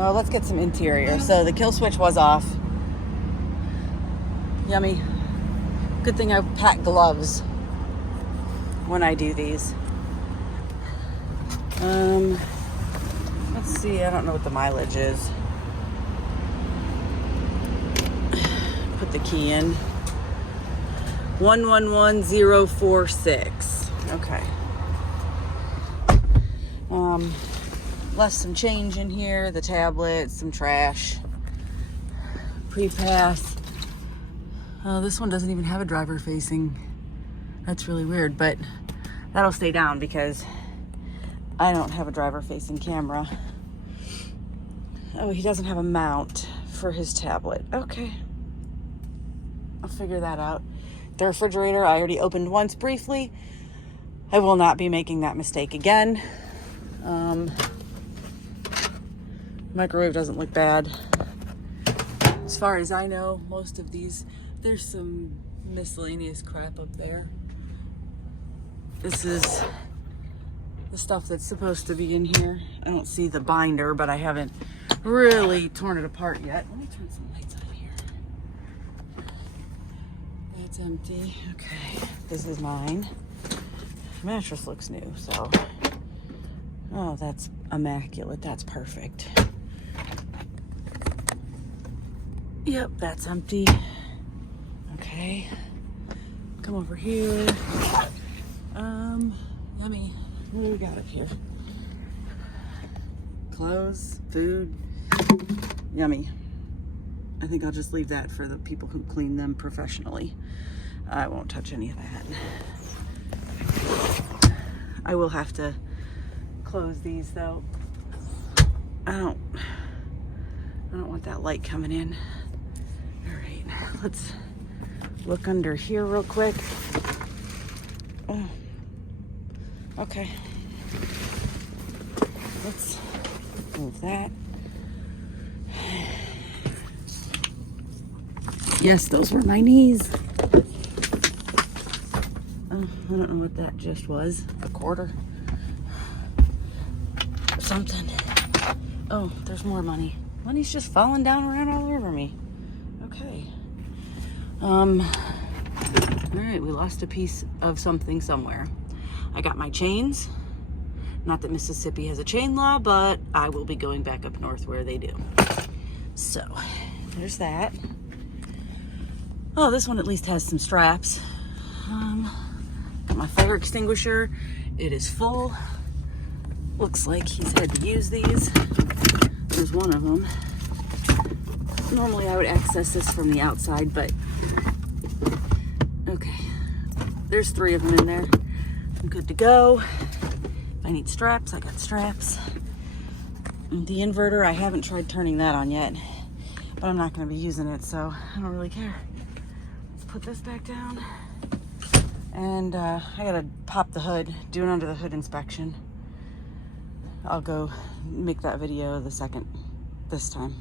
Oh, let's get some interior. So the kill switch was off. Yummy. Good thing I pack gloves when I do these. Let's see, I don't know what the mileage is. Put the key in. 111046. Okay. Left some change in here, the tablet, some trash. Pre-pass. Oh, this one doesn't even have a driver facing. That's really weird, but that'll stay down because I don't have a driver facing camera. Oh, he doesn't have a mount for his tablet. Okay. I'll figure that out. The refrigerator, I already opened once briefly. I will not be making that mistake again. Microwave doesn't look bad. As far as I know, most of these, there's some miscellaneous crap up there. This is the stuff that's supposed to be in here. I don't see the binder, but I haven't really torn it apart yet. Let me turn some lights on here. That's empty. Okay, this is mine. Mattress looks new, so. Oh, that's immaculate. That's perfect. Yep, that's empty. Okay. Come over here. Yummy. What do we got up here? Clothes, food. Yummy. I think I'll just leave that for the people who clean them professionally. I won't touch any of that. I will have to close these though. I don't want that light coming in. All right, let's look under here real quick. Oh, okay. Let's move that. Yes, those were my knees. Oh, I don't know what that just was. A quarter. Something. Oh, there's more money. Money's just falling down around all over me. Okay. All right, we lost a piece of something somewhere. I got my chains. Not that Mississippi has a chain law, but I will be going back up north where they do. So, there's that. Oh, this one at least has some straps. Got my fire extinguisher. It is full. Looks like he's had to use these. There's one of them. Normally I would access this from the outside, but okay. There's 3 of them in there. I'm good to go. If I need straps, I got straps. The inverter, I haven't tried turning that on yet, but I'm not going to be using it, so I don't really care. Let's put this back down. And I gotta pop the hood, do an under the hood inspection. I'll go make that video the second this time.